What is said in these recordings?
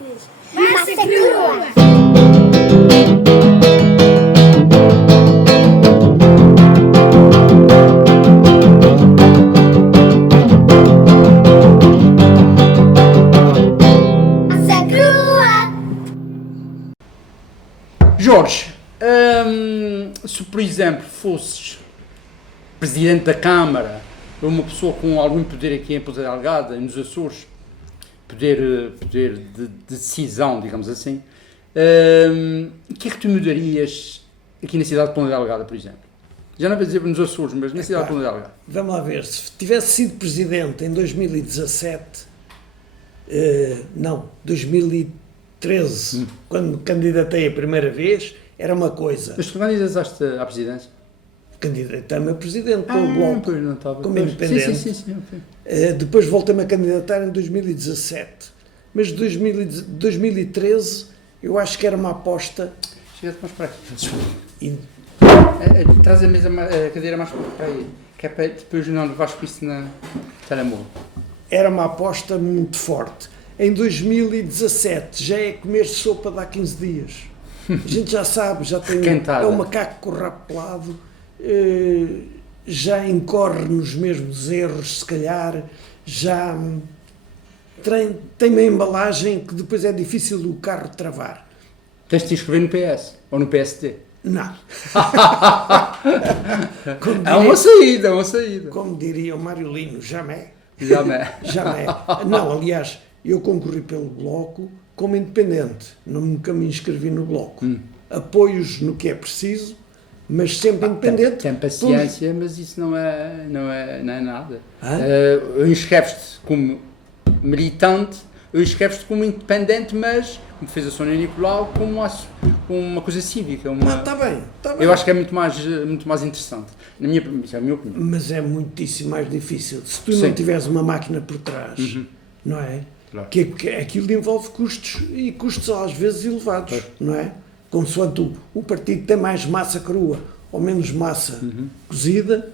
português. Massa crua! Massa crua! Jorge, se por exemplo fosses presidente da Câmara, ou uma pessoa com algum poder aqui em Ponta Delgada, nos Açores, poder de decisão, digamos assim, o que é que tu mudarias aqui na cidade de Ponta Delgada, por exemplo? Já não vou dizer nos Açores, mas na cidade de Ponta Delgada. Vamos lá ver, se tivesse sido presidente em 2017, não, 2013, quando me candidatei a primeira vez, era uma coisa. Mas tu candidatas à presidência? Candidatei-me a presidente com o Bloco, pois não estava. como Pois. independente. Sim, ok. Depois voltei-me a candidatar em 2017. Mas 2013 eu acho que era uma aposta. Chega-te mais para aqui. Desculpa. E Traz a cadeira mais para aí, que é para depois não levares com isso na telemóvel. era uma aposta muito forte. Em 2017 já é comer sopa de há 15 dias. A gente já sabe, já tem Requentada. é um macaco corrapelado, já incorre nos mesmos erros, se calhar, já tem uma embalagem que depois é difícil o carro travar. Tens de te inscrever no PS ou no PSD. Não. É uma saída. Como diria o Mário Lino, jamais. Jamais. Jamais. Não, aliás, eu concorri pelo Bloco como independente. Nunca me inscrevi no Bloco. Apoios no que é preciso, mas sempre independente. Tem paciência, mas isso não é nada. Hã? Inscreves-te como militante, inscreves-te como independente, mas, como fez a Sónia Nicolau, como uma coisa cívica. Está bem, está bem. Eu acho que é muito mais interessante. Isso é a minha opinião. Mas é muitíssimo mais difícil. Se tu Sim. não tiveres uma máquina por trás, não é? Claro. Que aquilo envolve custos, e custos às vezes elevados, Pois. não é? Consoante o partido tem mais massa crua ou menos massa cozida,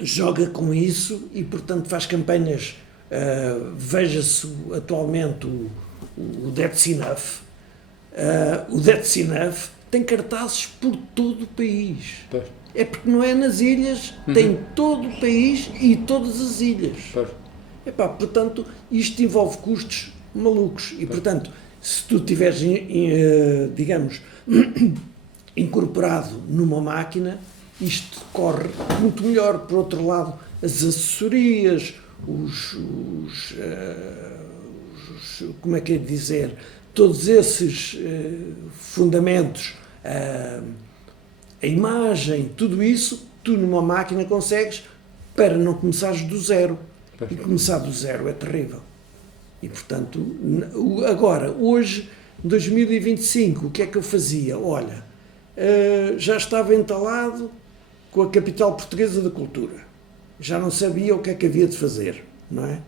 joga com isso e, portanto, faz campanhas. Veja-se atualmente o That's Enough. O That's Enough tem cartazes por todo o país. Pois. É porque não é nas ilhas, tem todo o país e todas as ilhas. Pois. Epá, portanto, isto envolve custos malucos e, portanto, se tu tiveres, digamos, incorporado numa máquina, isto corre muito melhor. Por outro lado, as assessorias, como é que é de dizer, todos esses fundamentos, a imagem, tudo isso, tu numa máquina consegues para não começares do zero. E começar do zero é terrível. E, portanto, agora, hoje, 2025, o que é que eu fazia? Olha, já estava entalado com a capital portuguesa da cultura. Já não sabia o que é que havia de fazer, não é?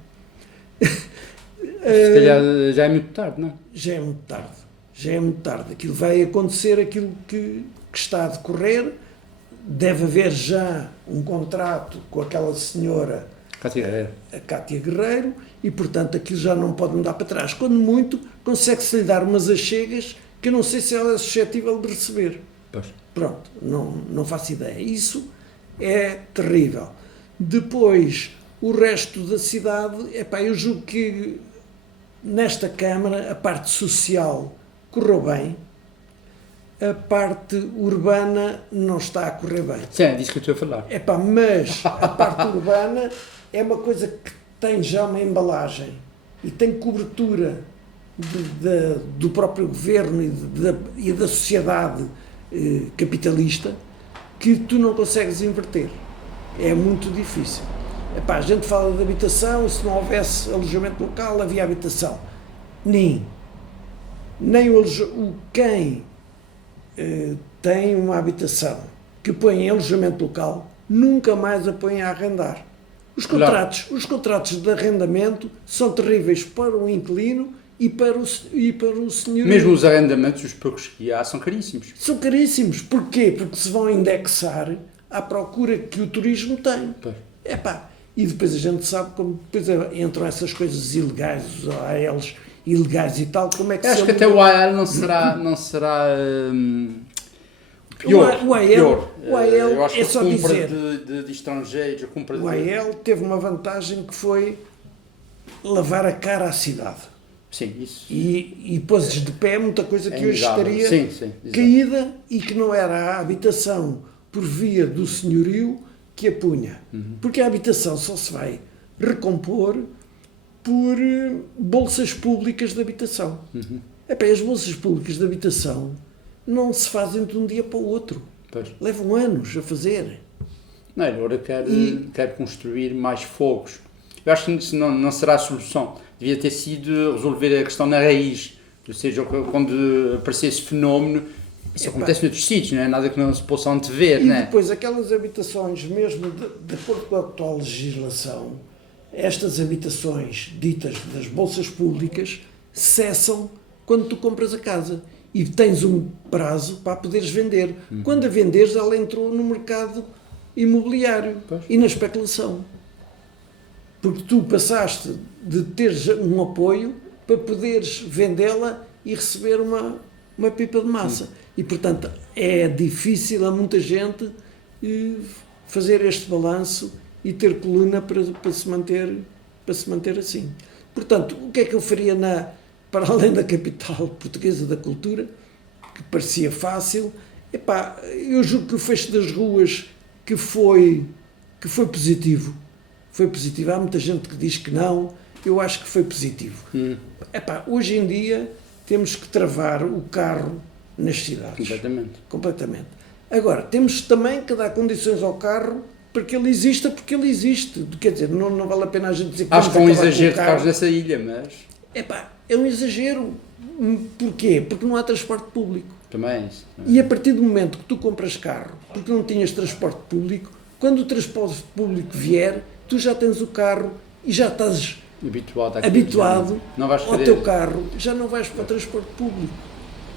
Se calhar já é muito tarde, não? Já é muito tarde. Já é muito tarde. Aquilo vai acontecer, aquilo que está a decorrer. Deve haver já um contrato com aquela senhora, a Cátia Guerreiro, e, portanto, aquilo já não pode mudar para trás. Quando muito, consegue-se-lhe dar umas achegas que eu não sei se ela é suscetível de receber. Pois. Pronto, não faço ideia. Isso é terrível. Depois, o resto da cidade, eu julgo que nesta Câmara a parte social correu bem, a parte urbana não está a correr bem. Sim, é disso que eu estou a falar. Mas a parte urbana é uma coisa que tem já uma embalagem e tem cobertura do próprio governo e da sociedade capitalista, que tu não consegues inverter. É muito difícil. A gente fala de habitação, e se não houvesse alojamento local, havia habitação. Nem quem tem uma habitação que põe em alojamento local, nunca mais a põe a arrendar. Os contratos de arrendamento são terríveis para o inquilino e para o senhorio. Mesmo os arrendamentos, os poucos que há, são caríssimos. São caríssimos. Porquê? Porque se vão indexar à procura que o turismo tem. Pois. E depois a gente sabe como depois entram essas coisas ilegais, os ALs ilegais e tal, como é que Acho se que até o AL não será pior. O AL Eu acho é que só a compra dizer. de estrangeiros, a compra O AL teve uma vantagem que foi lavar a cara à cidade. Sim, isso. E pôs de pé muita coisa que hoje inegável. estaria Sim, exato. caída e que não era a habitação por via do senhorio que a punha. Porque a habitação só se vai recompor por bolsas públicas de habitação. Epá, as bolsas públicas de habitação não se fazem de um dia para o outro. Pois. Levam anos a fazer. Não, ele agora quer construir mais fogos. Eu acho que isso não será a solução. Devia ter sido resolver a questão na raiz. Ou seja, quando aparecer esse fenómeno, isso acontece noutros sítios, não é nada que não se possa antever, E não é? depois aquelas habitações, mesmo de acordo com a atual legislação, estas habitações ditas das bolsas públicas cessam quando tu compras a casa e tens um prazo para poderes vender. Quando a venderes, ela entrou no mercado imobiliário e na especulação. Porque tu passaste de teres um apoio para poderes vendê-la e receber uma pipa de massa. E, portanto, é difícil a muita gente fazer este balanço e ter coluna para se manter assim. Portanto, o que é que eu faria para além da capital portuguesa da cultura, que parecia fácil? Epá, eu julgo que o fecho das ruas que foi positivo. Foi positivo. Há muita gente que diz que não. Eu acho que foi positivo. Epá, hoje em dia temos que travar o carro nas cidades. Completamente. Agora, temos também que dar condições ao carro para que ele exista, porque ele existe. Quer dizer, não vale a pena a gente dizer que acho que é um vamos acabar exagero com de o carros nessa ilha, mas... Epá, é um exagero. Porquê? Porque não há transporte público. Também é isso. E a partir do momento que tu compras carro, porque não tinhas transporte público, quando o transporte público vier, tu já tens o carro e já estás habituado ao teu carro, já não vais para o transporte público.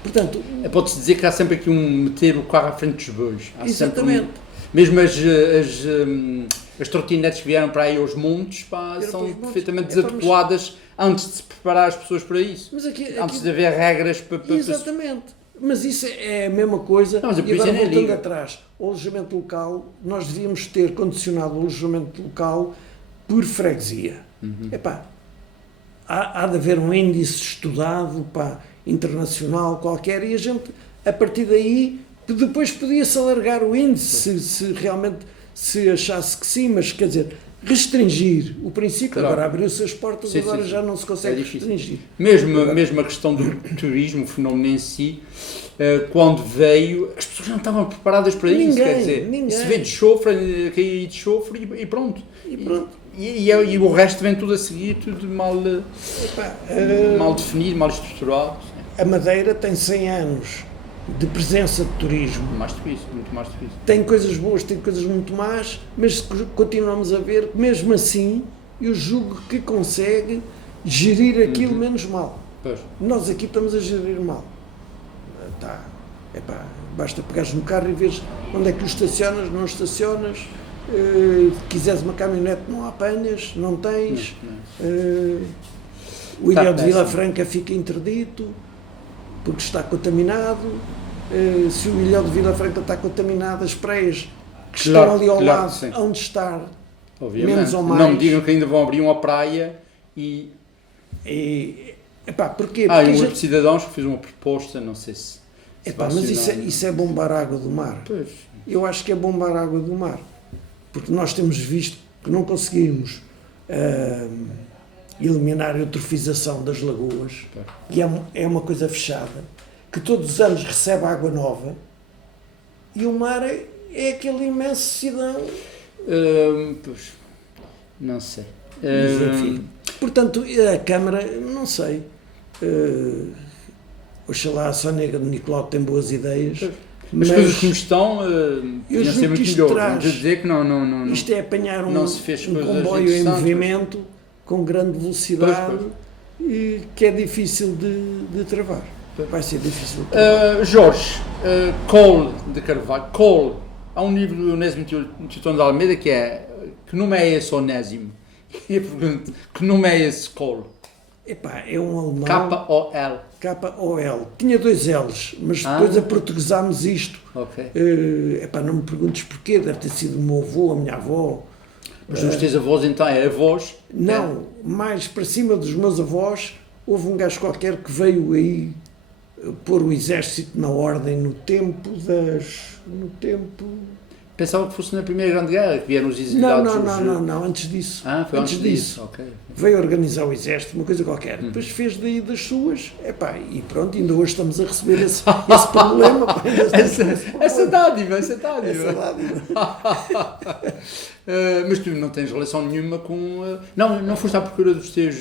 Portanto, pode-se dizer que há sempre aqui meter o carro à frente dos bois. Exatamente. Mesmo as trotinetes que vieram para aí aos montes, são perfeitamente desadequadas antes de se preparar as pessoas para isso. Mas antes de haver regras para... Exatamente. Mas isso é a mesma coisa. Não, mas e agora, voltando atrás, o alojamento local, nós devíamos ter condicionado o alojamento local por freguesia. Epá, há de haver um índice estudado, internacional qualquer, e a gente, a partir daí, depois podia-se alargar o índice, se realmente se achasse que sim, mas quer dizer, restringir o princípio, claro. Agora abriu-se as portas, sim, já não se consegue restringir. Mesmo a questão do turismo, o fenómeno em si, quando veio, as pessoas não estavam preparadas para isso, quer dizer, se vê de chofre, cair de chofre e pronto. E o resto vem tudo a seguir, tudo mal definido, mal estruturado. A Madeira tem 100 anos de presença de turismo. Muito mais do que isso. Tem coisas boas, tem coisas muito más, mas continuamos a ver, mesmo assim, eu julgo que consegue gerir aquilo menos mal. Pois. Nós aqui estamos a gerir mal. Basta pegares no carro e veres onde é que o estacionas, não estacionas, quiseres uma caminhonete não a apanhas, não tens, o Ilhéu de Vila Franca fica interdito, porque está contaminado. Se o Ilhéu de Vila Franca está contaminado, as praias que estão ali ao lado, onde estar, menos ou mais. Não me digam que ainda vão abrir uma praia e porquê? Porque um grupo de cidadãos que fez uma proposta, não sei se... mas isso é bombar água do mar. Pois. Eu acho que é bombar água do mar. Porque nós temos visto que não conseguimos eliminar a eutrofização das lagoas, que é uma coisa fechada, que todos os anos recebe água nova, e o mar é aquela imensidão. Pois, não sei. Enfim, portanto, a Câmara, não sei. Oxalá a Sónia de Nicolau tem boas ideias. Mas coisas como estão, deviam ser muito melhor. Dizer que não, isto é apanhar um comboio em interessantes. movimento com grande velocidade e que é difícil de travar. Vai ser difícil de travar. Jorge, Cole de Carvalho. Cole, há um livro do Onésimo Teutónio de Almeida que nome é esse Onésimo? E eu pergunto, que nome é esse Cole? Epá, é um alemão. K-O-L. K-O-L. Tinha 2 L's, mas depois aportuguesámos isto. Ok. Epá, não me perguntes porquê, deve ter sido o meu avô, a minha avó. Mas os teus avós então é avós? Não, mais para cima dos meus avós, houve um gajo qualquer que veio aí pôr o exército na ordem no tempo. Pensava que fosse na Primeira Grande Guerra, que vieram os Não, exilados. não, antes disso. Foi antes disso. Ok. Veio organizar o exército, uma coisa qualquer. Depois fez daí das suas, epá, e pronto, ainda hoje estamos a receber esse problema. Pá, Essa dádiva. Essa dádiva. Mas tu não tens relação nenhuma com... Não foste à procura dos teus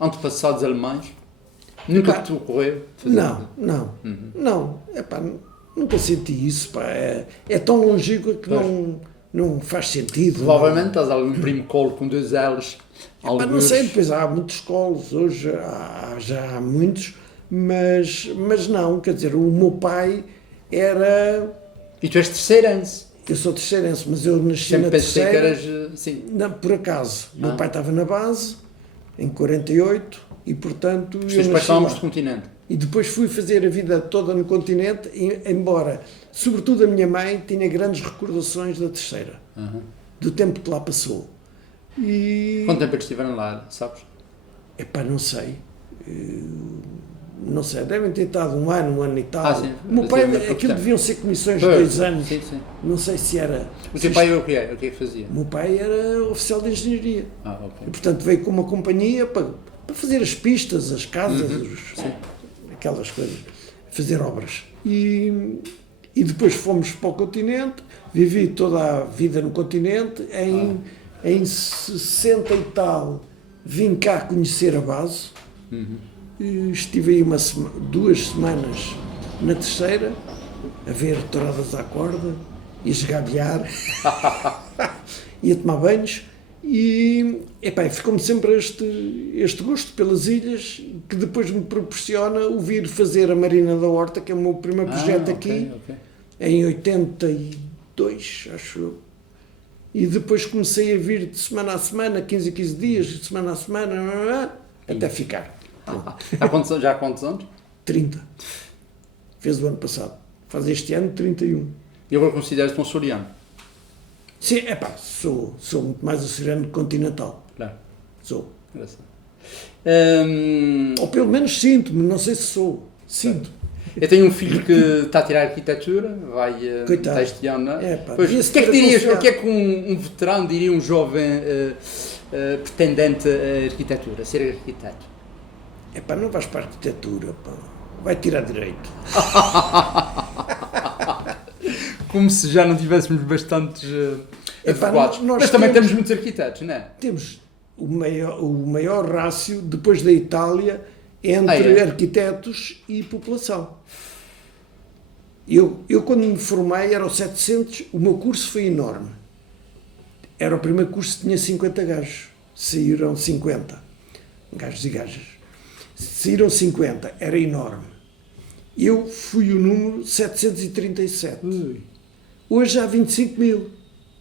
antepassados alemães? Nunca te ocorreu? Não. Epá, nunca senti isso, pá. É tão longínquo que não faz sentido. Provavelmente estás algum primo colo com 2 L's. Epá, não sei, depois há muitos colos, hoje já há muitos, mas não, quer dizer, o meu pai era... E tu és terceirense? Eu sou terceirense, mas eu nasci Sempre na pensei terceira. que eras... Sim. Não, por acaso. Meu pai estava na base, em 48, e portanto... Os teus pais estavam no continente? E depois fui fazer a vida toda no continente, embora, sobretudo a minha mãe, tinha grandes recordações da terceira, do tempo que lá passou. E... Quanto tempo eles estiveram lá, sabes? Epá, não sei. Não sei, devem ter estado um ano e tal. Sim. O meu pai, Mas aquilo deviam ser comissões de 2 anos. Sim. Não sei se era... O teu pai o que é? O que é que fazia? O meu pai era oficial de engenharia. Ok. E, portanto, veio com uma companhia para fazer as pistas, as casas, aquelas coisas, fazer obras. E depois fomos para o continente, vivi toda a vida no continente, em 60 e tal vim cá conhecer a base, estive aí 2 semanas na terceira, a ver touradas à corda, e a esgabear, e a tomar banhos, e ficou-me sempre este gosto pelas ilhas, que depois me proporciona o vir fazer a Marina da Horta, que é o meu primeiro projeto aqui, em 82, acho eu. E depois comecei a vir de semana a semana, 15 a 15 dias, de semana a semana, até ficar. Já há quantos anos? 30. Fez o ano passado. Faz este ano 31. E agora consideras-te um açoriano? Sim, sou muito mais açoriano que continental. Claro. Sou. Engraçado. Ou pelo menos sinto-me, não sei se sou. Sinto. Eu tenho um filho que está a tirar arquitetura, vai Coitado. este ano, não é? Pois, o que é que dirias, o que é que um veterano diria, um jovem pretendente a arquitetura, a ser arquiteto? Não vais para a arquitetura, pá. Vai tirar direito. Como se já não tivéssemos bastantes advogados. nós Mas também temos muitos arquitetos, não é? Temos o maior rácio, depois da Itália, entre arquitetos e população. Eu quando me formei, eram 700, o meu curso foi enorme. Era o primeiro curso que tinha 50 gajos. Saíram 50. Gajos e gajas. Saíram 50, era enorme. Eu fui o número 737. Hoje há 25 mil.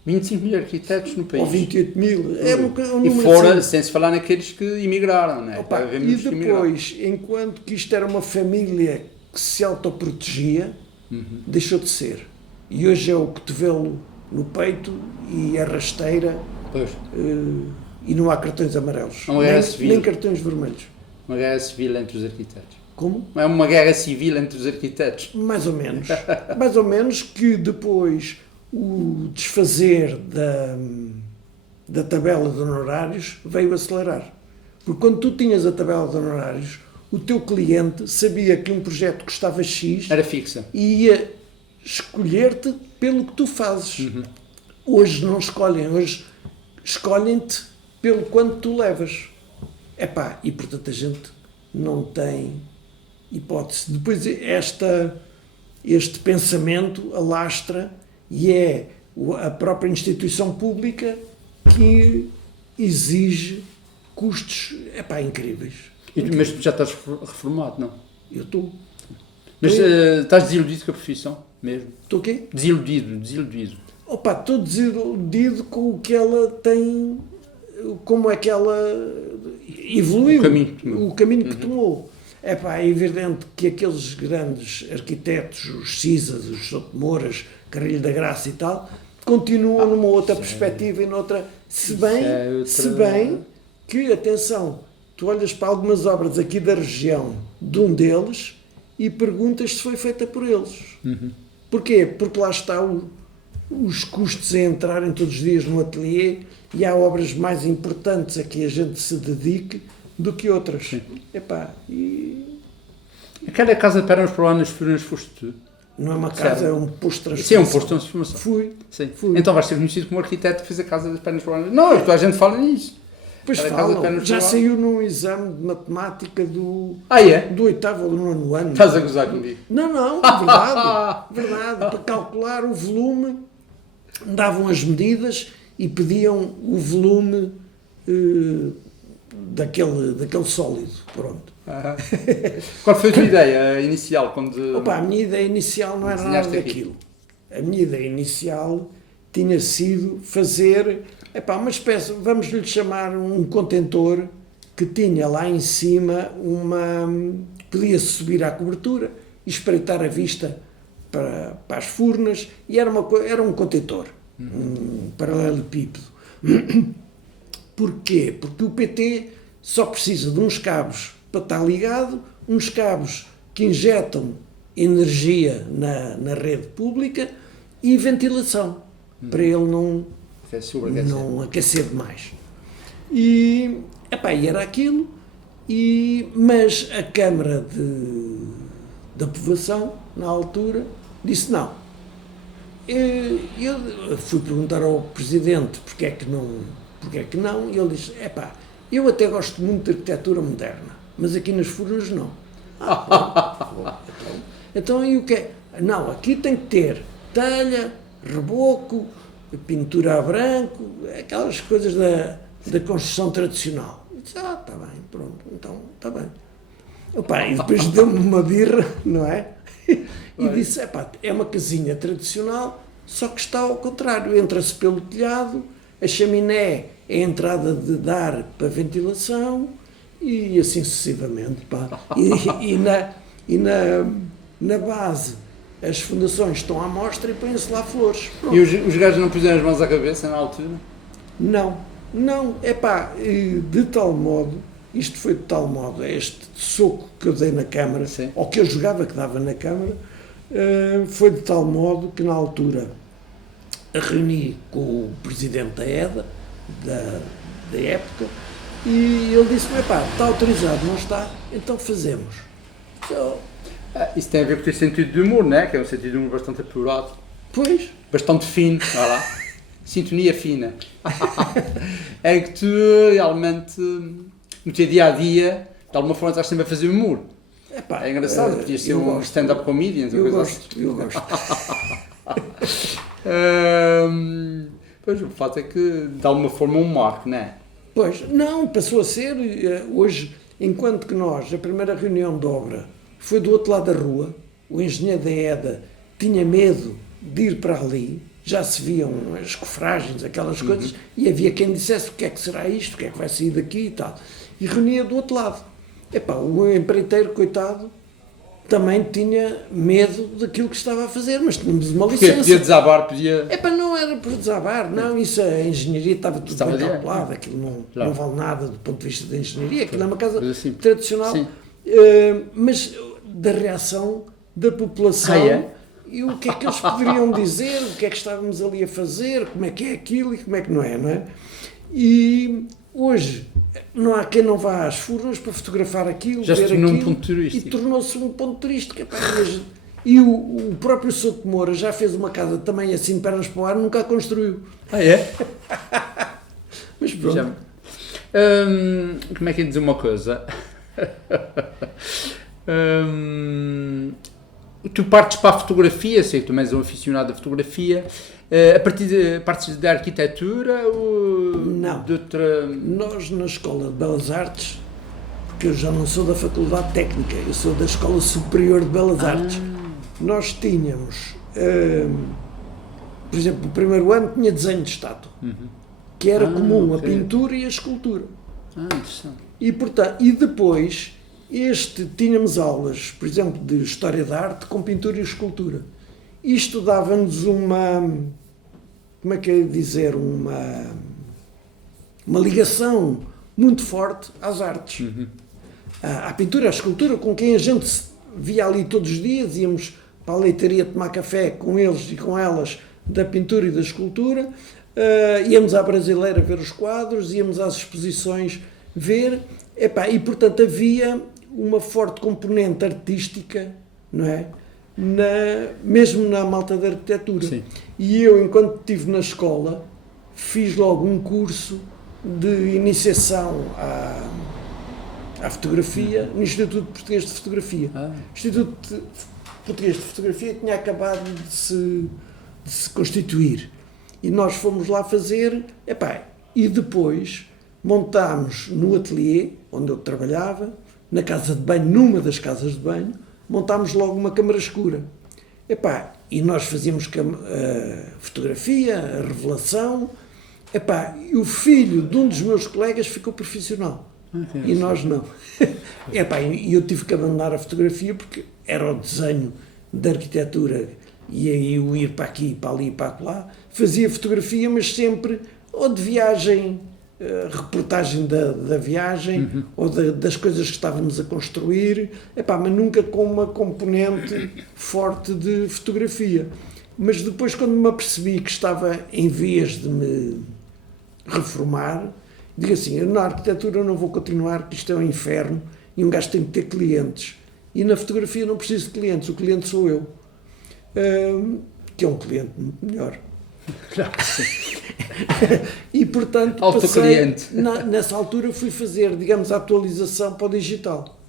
25 mil arquitetos no país. Ou 28 mil. É um número e fora, assim. sem se falar naqueles que emigraram, não é? E depois, enquanto que isto era uma família que se autoprotegia, deixou de ser. E hoje é o cotovelo no peito e a rasteira. Pois. E não há cartões amarelos. Nem cartões vermelhos. Uma guerra civil entre os arquitetos. Como? É uma guerra civil entre os arquitetos. Mais ou menos. Mais ou menos, que depois o desfazer da tabela de honorários veio acelerar. Porque quando tu tinhas a tabela de honorários, o teu cliente sabia que um projeto custava X. Era fixa. E ia escolher-te pelo que tu fazes. Hoje não escolhem. Hoje escolhem-te pelo quanto tu levas. E portanto a gente não tem hipótese. Depois este pensamento alastra e é a própria instituição pública que exige custos incríveis. Mas tu já estás reformado, não? Eu estou. Mas estás desiludido com a profissão mesmo? Estou o quê? Desiludido. Estou desiludido com o que ela tem, como é que ela evoluiu O caminho que tomou. É evidente que aqueles grandes arquitetos, os Cisas, os Sotomoras, Carrilho da Graça e tal, continuam numa outra perspectiva e noutra. Se bem que, atenção, tu olhas para algumas obras aqui da região de um deles e perguntas se foi feita por eles. Porquê? Porque lá está os custos a entrarem todos os dias no ateliê e há obras mais importantes a que a gente se dedique do que outras. Aquela casa de pernas para lá nas Furinas foste tu? Não é uma casa, é um posto de Sim, é um transformação. posto de transformação. Fui. Então vais ser conhecido como arquiteto que fez a casa das pernas para lá. Não, toda a gente fala nisso. Pois Era a casa de falam, pernas já para lá. saiu num exame de matemática do É? do 8º ou do 9º ano. Estás a gozar comigo? Não, verdade. Para calcular o volume, davam as medidas e pediam o volume daquele sólido. Pronto. Qual foi a tua ideia inicial quando... A minha ideia inicial não era nada Desenhaste aqui. daquilo. A minha ideia inicial tinha sido fazer uma espécie, vamos lhe chamar um contentor que tinha lá em cima podia subir à cobertura e espreitar a vista para as Furnas e era um contentor, um paralelepípedo. Porquê? Porque o PT só precisa de uns cabos para estar ligado, uns cabos que injetam energia na rede pública e ventilação, para ele não aquecer demais. E era aquilo, mas a Câmara da Povoação, na altura, disse não. Eu fui perguntar ao Presidente porque é que não, e ele disse, eu até gosto muito de arquitetura moderna, mas aqui nas Furnas não. Então e o que é? Não, aqui tem que ter telha, reboco, pintura a branco, aquelas coisas da construção tradicional. Eu disse, está bem, pronto, então está bem. E depois deu-me uma birra, não é? E disse, é uma casinha tradicional, só que está ao contrário, entra-se pelo telhado, a chaminé é a entrada de ar para ventilação e assim sucessivamente. Na base as fundações estão à mostra e põem-se lá flores. Pronto. E os gajos não puseram as mãos à cabeça na altura? Não, de tal modo, isto foi de tal modo, este soco que eu dei na Câmara, Sim. ou que eu jogava que dava na Câmara, foi de tal modo que na altura reuni com o Presidente da EDA, da época, e ele disse-me, está autorizado, não está, então fazemos. Isso tem a ver com o teu sentido de humor, não é? Que é um sentido de humor bastante apurado. Pois. Bastante fino, vai lá. Sintonia fina. É que tu, realmente, no teu dia-a-dia, de alguma forma estás sempre a fazer humor. É engraçado, podias ser um stand-up comedian. Eu gosto. Pois, o fato é que, de alguma forma, é um marco, não é? Pois, não, passou a ser, hoje, enquanto que nós, a primeira reunião de obra foi do outro lado da rua, o engenheiro da EDA tinha medo de ir para ali, já se viam as cofragens, aquelas coisas, e havia quem dissesse o que é que será isto, o que é que vai sair daqui e tal. E reunia do outro lado. O empreiteiro, coitado, também tinha medo daquilo que estava a fazer, mas tínhamos uma licença. Porque podia desabar, podia... Não era por desabar, não, isso a engenharia estava tudo bem Estava calculado, aquilo não vale nada do ponto de vista da engenharia, aquilo é uma casa assim. tradicional, mas da reação da população e o que é que eles poderiam dizer, o que é que estávamos ali a fazer, como é que é aquilo e como é que não é? E hoje não há quem não vá às Furnas para fotografar aquilo, já ver se tornou aquilo, um ponto turístico. e tornou-se um ponto turístico. E o próprio Sotomoura já fez uma casa também assim de pernas para o ar, nunca a construiu. Mas pronto. Como é que ia dizer uma coisa? Tu partes para a fotografia, sei que tu és um aficionado da fotografia, a partir de partes da arquitetura ou não. De outra... Nós na Escola de Belas Artes, porque eu já não sou da Faculdade Técnica, eu sou da Escola Superior de Belas Artes, nós tínhamos, por exemplo, o primeiro ano tinha desenho de estátua, que era comum a pintura e a escultura. Interessante. E, portanto, e depois, tínhamos aulas, por exemplo, de História da Arte com pintura e escultura. Isto dava-nos como é que é dizer, uma ligação muito forte às artes. À pintura, à escultura, com quem a gente se via ali todos os dias, íamos para a leitaria tomar café com eles e com elas da pintura e da escultura, íamos à Brasileira ver os quadros, íamos às exposições ver, e portanto havia uma forte componente artística, não é? Mesmo na malta da arquitetura. Sim. E eu, enquanto estive na escola, fiz logo um curso de iniciação à fotografia no Instituto Português de Fotografia. O Instituto Português de Fotografia tinha acabado de se constituir. E nós fomos lá fazer, e depois montámos no ateliê, onde eu trabalhava, na casa de banho, numa das casas de banho, montámos logo uma câmara escura. E nós fazíamos fotografia, a revelação, e o filho de um dos meus colegas ficou profissional. E nós não. E eu tive que abandonar a fotografia porque era o desenho da arquitetura, e aí eu ir para aqui, para ali, para lá, fazia fotografia, mas sempre ou de viagem, reportagem da viagem, ou das coisas que estávamos a construir, mas nunca com uma componente forte de fotografia. Mas depois, quando me apercebi que estava em vias de me reformar, digo assim, na arquitetura eu não vou continuar, porque isto é um inferno, e um gajo tem que ter clientes. E na fotografia não preciso de clientes, o cliente sou eu. Que é um cliente muito melhor. Claro, sim. E portanto, nessa altura fui fazer, digamos, a atualização para o digital.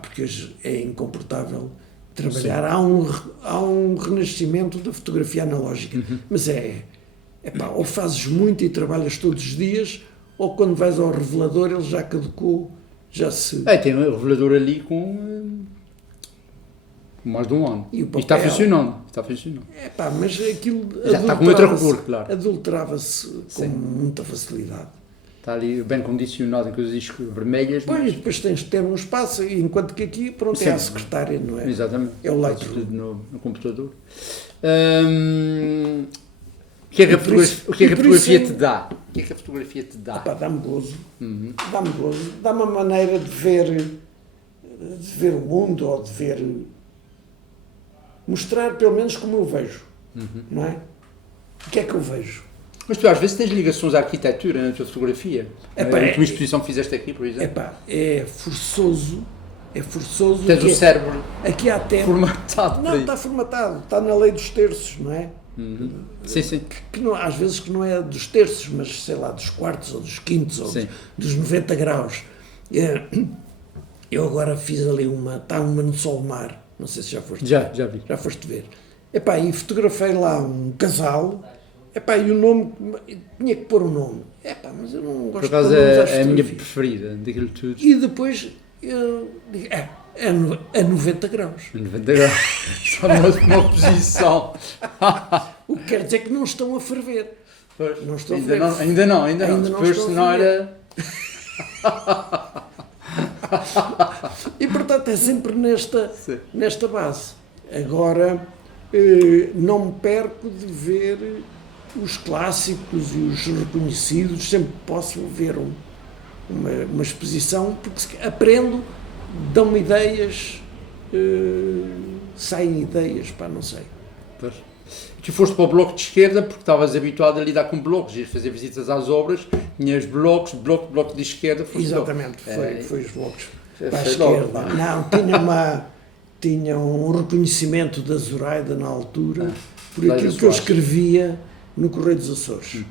Porque hoje é incomportável trabalhar, há um renascimento da fotografia analógica, mas ou fazes muito e trabalhas todos os dias, ou quando vais ao revelador ele já caducou, já se... Tem um revelador ali com mais de um ano. E está funcionando. Mas aquilo já está com outra cor, claro. Adulterava-se com muita facilidade. Está ali bem condicionado em coisas vermelhas. Pois, depois tens de ter um espaço, enquanto que aqui, pronto, é a secretária, não é? Exatamente. É o Lightroom. No computador. O que é que a fotografia te dá? O que é que a fotografia te dá? Dá-me gozo. Dá-me gozo. Dá-me uma maneira de ver o mundo, ou de ver... Mostrar, pelo menos, como eu vejo. Não é? O que é que eu vejo? Mas tu às vezes tens ligações à arquitetura na tua fotografia. Na tua exposição que fizeste aqui, por exemplo. É forçoso. Tens o cérebro aqui há tempo. Formatado. Não, está formatado. Está na lei dos terços, não é? Sim. Que não, às vezes que não é dos terços, mas sei lá, dos quartos ou dos quintos ou dos 90 graus. Eu agora fiz ali está uma no Solmar, não sei se já foste ver. Já vi. Já foste ver. E fotografei lá um casal, e o nome, tinha que pôr um nome. Mas eu não gosto de por acaso é a minha preferida daquilo tudo. E depois eu digo, a 90 graus. A 90 graus. Só numa posição. O que quer dizer que não estão a ferver. Pois, não estão ainda, a ferver. Ainda não. Depois se não era... E portanto é sempre nesta base. Agora não me perco de ver os clássicos e os reconhecidos, sempre posso ver uma exposição, porque aprendo, dão-me ideias, saem ideias, não sei. Pois. Tu foste para o Bloco de Esquerda porque estavas habituado a lidar com blocos, ias fazer visitas às obras, tinhas blocos, bloco de esquerda. Exatamente, foi os blocos para a esquerda. Não, tinha um reconhecimento da Zoraida na altura, por aquilo que eu escrevia no Correio dos Açores.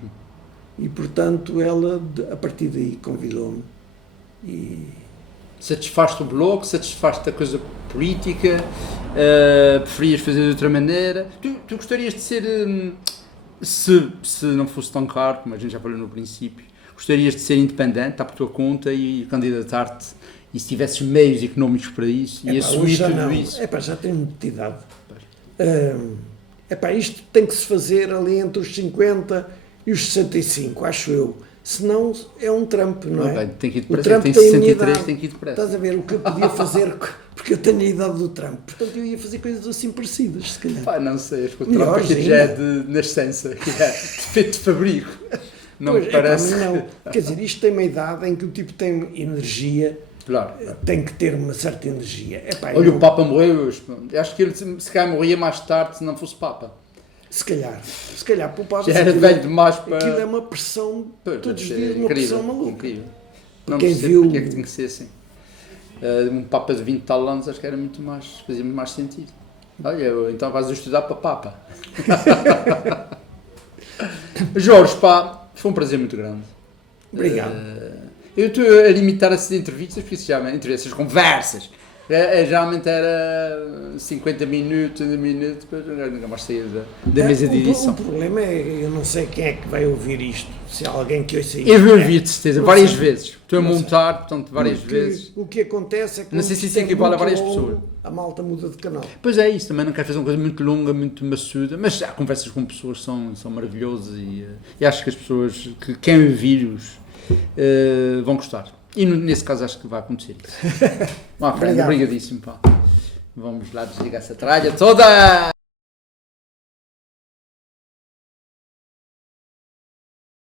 E portanto ela, a partir daí, convidou-me. Satisfaz-te o bloco, satisfaz-te a coisa política, preferias fazer de outra maneira? Tu gostarias de ser, se não fosse tão caro, como a gente já falou no princípio, gostarias de ser independente, estar por tua conta e candidatar-te, e se tivesses meios económicos para isso, e assumir tudo isso? Já tenho muita idade. Isto tem que se fazer ali entre os 50 e os 65, acho eu. senão é um Trump, não é? Bem, tem que ir O depressa, Trump tem tem a minha 63, idade. tem que ir depressa. Estás a ver o que eu podia fazer, porque eu tenho a idade do Trump, portanto eu ia fazer coisas assim parecidas, se calhar. Pá, não sei, acho que o Melhores Trump aqui já é ainda. de nascença, que é defeito de fabrico. Não Pois, me parece. mas não. Quer dizer, isto tem uma idade em que o tipo tem energia, Claro. tem que ter uma certa energia. Epá, Olha, não- o Papa morreu hoje. Eu acho que ele se calhar morria mais tarde se não fosse Papa. se calhar poupava. Já era velho demais para. Aquilo é uma pressão, Pois, todos os deve ser dias uma incrível, pressão maluca. incrível. Não Quem percebo viu- porque é que tinha que ser assim. Um Papa de 20 tal anos acho que era muito mais, fazia muito mais sentido. Olha, então vais estudar para Papa. Jorge, pá, foi um prazer muito grande. Obrigado. Eu estou a limitar essas entrevistas, porque isso já essas conversas. Geralmente era 50 minutos, 30 minutos, depois nunca mais saía da mesa de edição. O problema é, eu não sei quem é que vai ouvir isto, se há alguém que ouça isto. Eu vou ouvir, de certeza, Não várias sei. vezes. Estou a Não sei. montar, portanto, várias Porque vezes. O que acontece é que Não sei se isto isso equivale a muito várias longo, pessoas. A malta muda de canal. Pois é isso, também não quero fazer uma coisa muito longa, muito maçuda, mas há conversas com pessoas são maravilhosas e acho que as pessoas que querem ouvir-os vão gostar. E nesse caso acho que vai acontecer isso. Fran, Obrigado. obrigadíssimo, pá. Vamos lá desligar essa tralha toda!